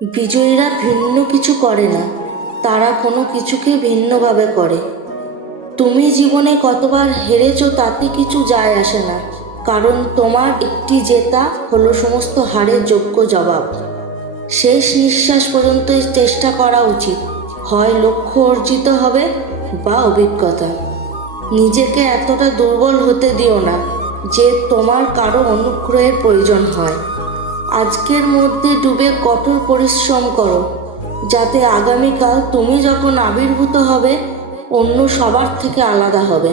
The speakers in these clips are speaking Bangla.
বিজয়ীরা ভিন্ন কিছু করে না, তারা কোনো কিছুকে ভিন্নভাবে করে। তুমি জীবনে কতবার হেরেছো তাতে কিছু যায় আসে না, কারণ তোমার একটি জেতা হলো সমস্ত হারের যোগ্য জবাব। শেষ নিঃশ্বাস পর্যন্ত চেষ্টা করা উচিত, হয় লক্ষ্য অর্জিত হবে বা অভিজ্ঞতা। নিজেকে এতটা দুর্বল হতে দিও না যে তোমার কারো অনুগ্রহের প্রয়োজন হয়। আজকের মধ্যে ডুবে কঠোর পরিশ্রম করো, যাতে আগামীকাল তুমি যখন আবির্ভূত হবে অন্য সবার থেকে আলাদা হবে।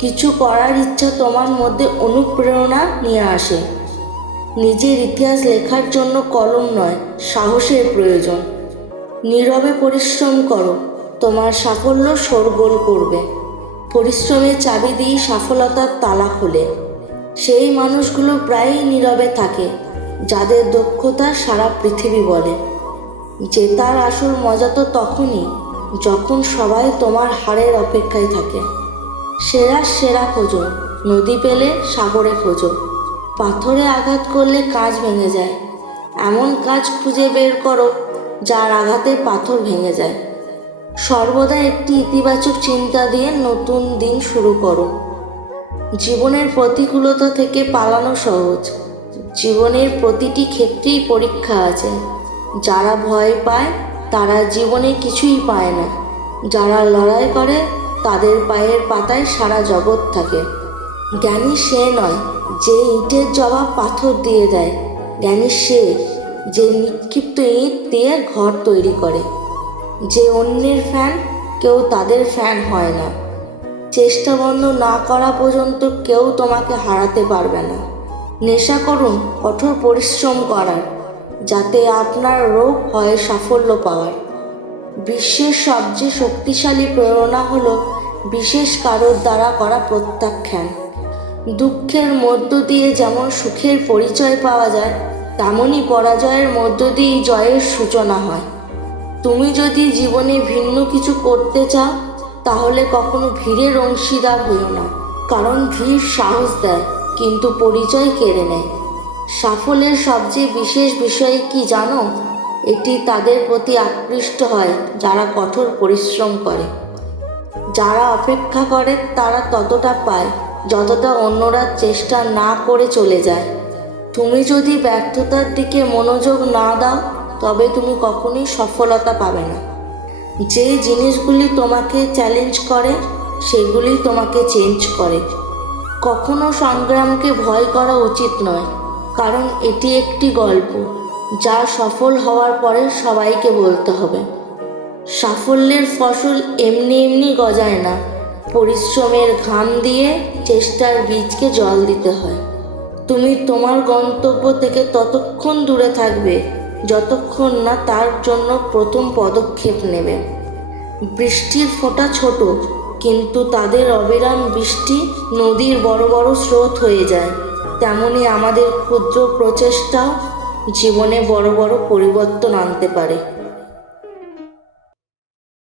কিছু করার ইচ্ছা তোমার মধ্যে অনুপ্রেরণা নিয়ে আসে। নিজের ইতিহাস লেখার জন্য কলম নয়, সাহসের প্রয়োজন। নীরবে পরিশ্রম করো, তোমার সাফল্য শোরগোল করবে। পরিশ্রমের চাবি দিয়ে সফলতার তালা খোলে। সেই মানুষগুলো প্রায়ই নীরবে থাকে যাদের দক্ষতা সারা পৃথিবী বলে। জেতার আসল মজা তো তখনই যখন সবাই তোমার হারের অপেক্ষায় থাকে। সেরা খোঁজো, নদী পেলে সাগরে খোঁজো। পাথরে আঘাত করলে কাঁচ ভেঙে যায়, এমন কাজ খুঁজে বের করো যার আঘাতে পাথর ভেঙে যায়। সর্বদা একটি ইতিবাচক চিন্তা দিয়ে নতুন দিন শুরু করো। জীবনের প্রতিকূলতা থেকে পালানো সহজ, জীবনের প্রতিটি ক্ষেত্রেই পরীক্ষা আছে। যারা ভয় পায় তারা জীবনে কিছুই পায় না, যারা লড়াই করে তাদের পায়ের পাতায় সারা জগৎ থাকে। জ্ঞানী সে নয় যে ইটের জবাব পাথর দিয়ে দেয়, জ্ঞানী সে যে নিক্ষিপ্ত ইট দিয়ে ঘর তৈরি করে। যে অন্যের ফ্যান, কেউ তাদের ফ্যান হয় না। চেষ্টা বন্ধ না করা পর্যন্ত কেউ তোমাকে হারাতে পারবে না। নেশা করুন কঠোর পরিশ্রম করার, যাতে আপনার রোগ হয় সাফল্য পাওয়ার। বিশ্বের সবচেয়ে শক্তিশালী প্রেরণা হলো বিশেষ কারোর দ্বারা করা প্রত্যাখ্যান। দুঃখের মধ্য দিয়ে যেমন সুখের পরিচয় পাওয়া যায়, তেমনই পরাজয়ের মধ্য দিয়েই জয়ের সূচনা হয়। তুমি যদি জীবনে ভিন্ন কিছু করতে চাও, তাহলে কখনো ভিড়ের অংশীদার হইও না, কারণ ভিড় সাহস দেয় কিন্তু পরিচয় কেড়ে নেয়। সাফল্যের সবচেয়ে বিশেষ বিষয় কি জানো? এটি তাদের প্রতি আকৃষ্ট হয় যারা কঠোর পরিশ্রম করে। যারা অপেক্ষা করে তারা ততটা পায় যতটা অন্যরা চেষ্টা না করে চলে যায়। তুমি যদি ব্যর্থতার দিকে মনোযোগ না দাও, তবে তুমি কখনোই সফলতা পাবে না। যে জিনিসগুলি তোমাকে চ্যালেঞ্জ করে সেগুলি তোমাকে চেঞ্জ করে। কখনো সংগ্রামকে ভয় করা উচিত নয়, কারণ এটি একটি গল্প যা সফল হওয়ার পরে সবাইকে বলতে হবে। সাফল্যের ফসল এমনি এমনি গজায় না, পরিশ্রমের ঘাম দিয়ে চেষ্টার বীজকে জল দিতে হয়। তুমি তোমার গন্তব্য থেকে ততক্ষণ দূরে থাকবে যতক্ষণ না তার জন্য প্রথম পদক্ষেপ নেবে। বৃষ্টির ফোঁটা ছোট, কিন্তু তাদের অবিরাম বৃষ্টি নদীর বড় বড় স্রোত হয়ে যায়। তেমনি আমাদের ক্ষুদ্র প্রচেষ্টাও জীবনে বড় বড় পরিবর্তন আনতে পারে।